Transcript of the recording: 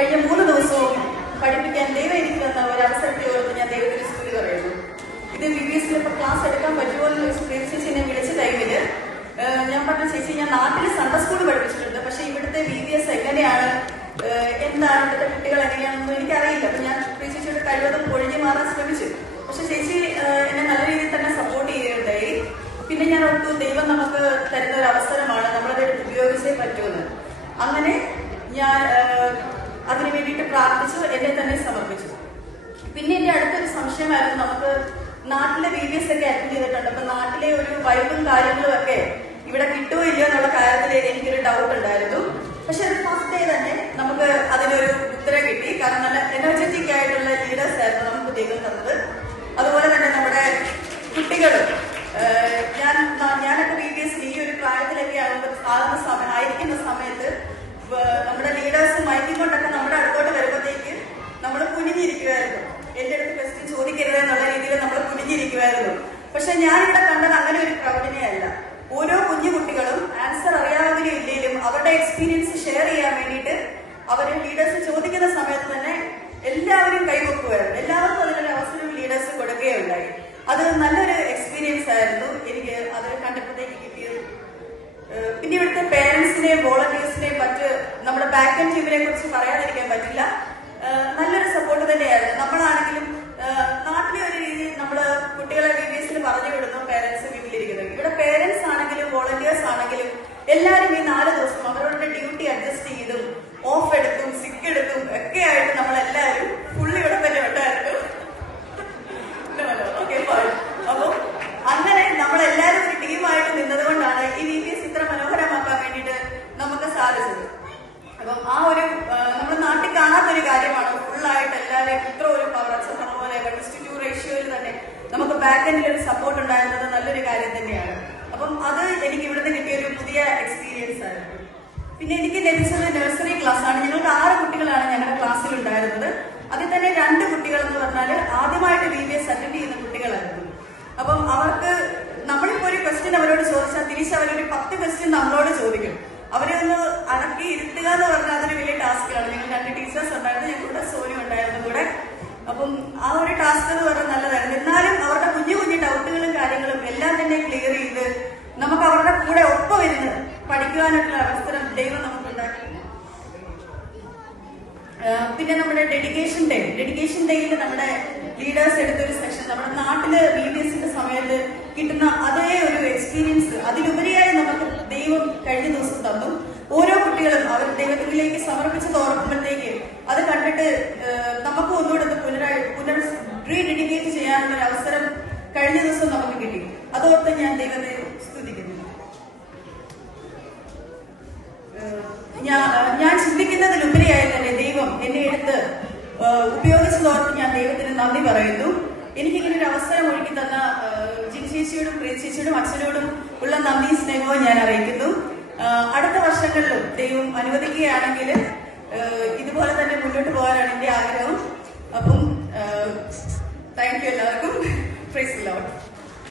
കഴിഞ്ഞ 3 ദിവസവും പഠിപ്പിക്കാൻ ദൈവം എനിക്ക് തന്ന ഒരു അവസരത്തെ ഓർത്ത് ഞാൻ ദൈവത്തിന് സ്തുതി പറയുന്നു. ഇത് BBS ഇപ്പൊ ക്ലാസ് എടുക്കാൻ പറ്റുമോ എന്ന് ചേച്ചിനെ വിളിച്ച ടൈമില് ഞാൻ പറഞ്ഞ ചേച്ചി, ഞാൻ നാട്ടിൽ സൺഡേ സ്കൂൾ പഠിപ്പിച്ചിട്ടുണ്ട്, പക്ഷെ ഇവിടുത്തെ BBS എങ്ങനെയാണ്, എന്താണ് ഇവിടുത്തെ കുട്ടികൾ എങ്ങനെയാണെന്നും എനിക്കറിയില്ല. അപ്പൊ ഞാൻ ചേച്ചിയോട് കഴിവതും ഒഴിഞ്ഞു മാറാൻ ശ്രമിച്ചു. പക്ഷെ ചേച്ചി എന്നെ നല്ല രീതിയിൽ തന്നെ സപ്പോർട്ട് ചെയ്യുകയുണ്ടായി. പിന്നെ ഞാൻ ഓർത്തു, ദൈവം നമുക്ക് തരുന്ന ഒരു അവസരമാണ്, നമ്മളത് ഉപയോഗിച്ചേ പറ്റുമെന്ന്. അങ്ങനെ ഞാൻ അതിനു വേണ്ടിയിട്ട് പ്രാർത്ഥിച്ചു, എന്നെ തന്നെ സമർപ്പിച്ചു. പിന്നെ എന്റെ അടുത്തൊരു സംശയമായിരുന്നു, നമുക്ക് നാട്ടിലെ BBS ഒക്കെ അറ്റൻഡ് ചെയ്തിട്ടുണ്ട്, അപ്പൊ നാട്ടിലെ ഒരു വൈബും കാര്യങ്ങളും ഒക്കെ ഇവിടെ കിട്ടുമോ ഇല്ലയോ എന്നുള്ള കാര്യത്തിൽ എനിക്കൊരു ഡൗട്ട് ഉണ്ടായിരുന്നു. പക്ഷെ അത് ഫസ്റ്റ് ഡേ തന്നെ നമുക്ക് അതിനൊരു ഉത്തരം കിട്ടി. കാരണം നല്ല എനർജറ്റിക് ആയിട്ടുള്ള ലീഡേഴ്സ് ആയിരുന്നു നമുക്ക് ദൈവം തന്നത്. അതുപോലെ തന്നെ നമ്മുടെ കുട്ടികൾ, ഞാനൊക്കെ BBS ഈ ഒരു പ്രായത്തിലൊക്കെ ആയിരിക്കുന്ന സമയത്ത് നമ്മുടെ ലീഡേഴ്സ് മൈക്കിൽ കൊണ്ടൊക്കെ നമ്മുടെ അടുത്തോട്ട് വരുമ്പോഴത്തേക്ക് നമ്മൾ കുനിഞ്ഞിരിക്കുമായിരുന്നു. എന്റെ അടുത്ത് ക്വസ്റ്റ്യൻ ചോദിക്കരുത് എന്നുള്ള രീതിയിൽ നമ്മൾ കുനിഞ്ഞിരിക്കുമായിരുന്നു. പക്ഷെ ഞാനിവിടെ കണ്ടത് അങ്ങനെ ഒരു പ്രവണതയെ അല്ല. ഓരോ കുഞ്ഞു കുട്ടികളും ആൻസർ അറിയാമെങ്കിലും ഇല്ലെങ്കിലും അവരുടെ എക്സ്പീരിയൻസ് ഷെയർ ചെയ്യാൻ വേണ്ടിയിട്ട് അവര് ലീഡേഴ്സ് ചോദിക്കുന്ന സമയത്ത് തന്നെ എല്ലാവരും കൈവെക്കുമായിരുന്നു. എല്ലാവർക്കും അതിനൊരു അവസരം ലീഡേഴ്സ് കൊടുക്കുകയുണ്ടായി. അത് നല്ലൊരു എക്സ്പീരിയൻസ് ആയിരുന്നു എനിക്ക് അത് കണ്ടപ്പോഴത്തേക്ക് കിട്ടിയത്. പിന്നെ ഇവിടുത്തെ പേരൻസിനെയും വോളണ്ടിയേഴ്സിനെയും നമ്മുടെ ബാക്ക് ആൻഡ് ടീമിനെ കുറിച്ച് പറയാതിരിക്കാൻ പറ്റില്ല. നല്ലൊരു സപ്പോർട്ട് തന്നെയായിരുന്നു. നമ്മളാണെങ്കിലും നാട്ടിലെ ഒരു രീതിയിൽ നമ്മള് കുട്ടികളെ BBS പറഞ്ഞു വിടുന്നു, പേരൻസ് വീട്ടിലിരിക്കുന്നു. ഇവിടെ പേരൻസ് ആണെങ്കിലും വോളണ്ടിയേഴ്സ് ആണെങ്കിലും എല്ലാവരും ഈ 4 ദിവസം അവരുടെ ഡ്യൂട്ടി അഡ്ജസ്റ്റ് ചെയ്തും ഓഫ് എടുത്തും സിക്ക് എടുത്തും ഒക്കെ ആയിട്ട് നമ്മളെല്ലാവരും ഫുള്ളി ഇവിടെ തന്നെ വിട്ടായിരുന്നു. അപ്പൊ അങ്ങനെ നമ്മളെല്ലാവരും ഒരു ടീമായിട്ട് നിന്നതുകൊണ്ടാണ് ഈ BBS ഇത്ര മനോഹരമാക്കാൻ വേണ്ടിയിട്ട് നമുക്ക് സാധിച്ചത്. അപ്പം ആ ഒരു നമ്മുടെ നാട്ടിൽ കാണാത്തൊരു കാര്യമാണ്, ഫുള്ളായിട്ട് എല്ലാവരെയും ഇത്ര ഒരു പവർ പോലെ 1:2 റേഷ്യോയിൽ തന്നെ നമുക്ക് ബാക്ക് എൻഡിൽ ഒരു സപ്പോർട്ട് ഉണ്ടായിരുന്നത് നല്ലൊരു കാര്യം തന്നെയാണ്. അപ്പം അത് എനിക്ക് ഇവിടുന്ന് കിട്ടിയ ഒരു പുതിയ എക്സ്പീരിയൻസ് ആയിരുന്നു. പിന്നെ എനിക്ക് ലഭിച്ചത് നഴ്സറി ക്ലാസ് ആണ്. ഞങ്ങൾക്ക് 6 കുട്ടികളാണ് ഞങ്ങളുടെ ക്ലാസ്സിൽ ഉണ്ടായിരുന്നത്. അതിൽ തന്നെ 2 കുട്ടികൾ എന്ന് പറഞ്ഞാൽ ആദ്യമായിട്ട് BBS അറ്റൻഡ് ചെയ്യുന്ന കുട്ടികളായിരുന്നു. അപ്പം അവർക്ക് നമ്മളിപ്പോ ഒരു ക്വസ്റ്റ്യൻ അവരോട് ചോദിച്ചാൽ തിരിച്ച് അവരൊരു 10 ക്വസ്റ്റ്യൻ നമ്മളോട് ചോദിക്കും. അവരെ ഒന്ന് അടക്കി ഇരുത്തുക എന്ന് പറഞ്ഞാൽ അതൊരു വലിയ ടാസ്കാണ്. ഞങ്ങൾ 2 ടീച്ചേഴ്സ് ഉണ്ടായിരുന്നു, ഞങ്ങളുടെ സോനി ഉണ്ടായിരുന്നു കൂടെ. അപ്പം ആ ഒരു ടാസ്ക് എന്ന് പറഞ്ഞാൽ നല്ലതായിരുന്നു. എന്നാലും അവരുടെ കുഞ്ഞു കുഞ്ഞു ഡൗട്ടുകളും കാര്യങ്ങളും എല്ലാം തന്നെ ക്ലിയർ ചെയ്ത് നമുക്ക് അവരുടെ കൂടെ ഒപ്പം ഇരുന്ന് പഠിക്കുവാനുള്ള അവസരം ദൈവം നമുക്കുണ്ടാക്കി. പിന്നെ നമ്മുടെ ഡെഡിക്കേഷൻ ഡേയിൽ നമ്മുടെ ലീഡേഴ്സ് എടുത്തൊരു സെഷൻ നമ്മുടെ നാട്ടില് BBSന്റെ സമയത്ത് കിട്ടുന്ന അതേ ഒരു എക്സ്പീരിയൻസ് അതിലുപരിയായി നമുക്ക് ദൈവം കഴിഞ്ഞ ദിവസം തന്നു. ഓരോ കുട്ടികളും അവർ ദൈവത്തിലേക്ക് സമർപ്പിച്ച് ഓർക്കുമ്പോഴത്തേക്ക് അത് കണ്ടിട്ട് നമുക്ക് ഒന്നുകൂടെ റീഡെഡിക്കേറ്റ് ചെയ്യാനുള്ള ഒരു അവസരം കഴിഞ്ഞ ദിവസം നമുക്ക് കിട്ടി. അതോർത്ത് ഞാൻ ദൈവത്തെ സ്തുതിക്കുന്നു. ഞാൻ ചിന്തിക്കുന്നതിലുപരിയായി തന്നെ ദൈവം എന്നെ എടുത്ത് ഉപയോഗിച്ചതോർത്ത് ഞാൻ ദൈവത്തിന് നന്ദി പറയുന്നു. എനിക്കിങ്ങനെ ഒരു അവസരം ഒരുക്കി തന്ന ജിൻ ചേച്ചിയോടും പ്രിയ ചേച്ചിയോടും അച്ഛനോടും ഉള്ള നന്ദി സ്നേഹവും ഞാൻ അറിയിക്കുന്നു. അടുത്ത വർഷങ്ങളിലും ദൈവം അനുവദിക്കുകയാണെങ്കിൽ ഇതുപോലെ തന്നെ മുന്നോട്ട് പോകാനാണ് എന്റെ ആഗ്രഹം. അപ്പം താങ്ക് യു എല്ലാവർക്കും. Praise the Lord.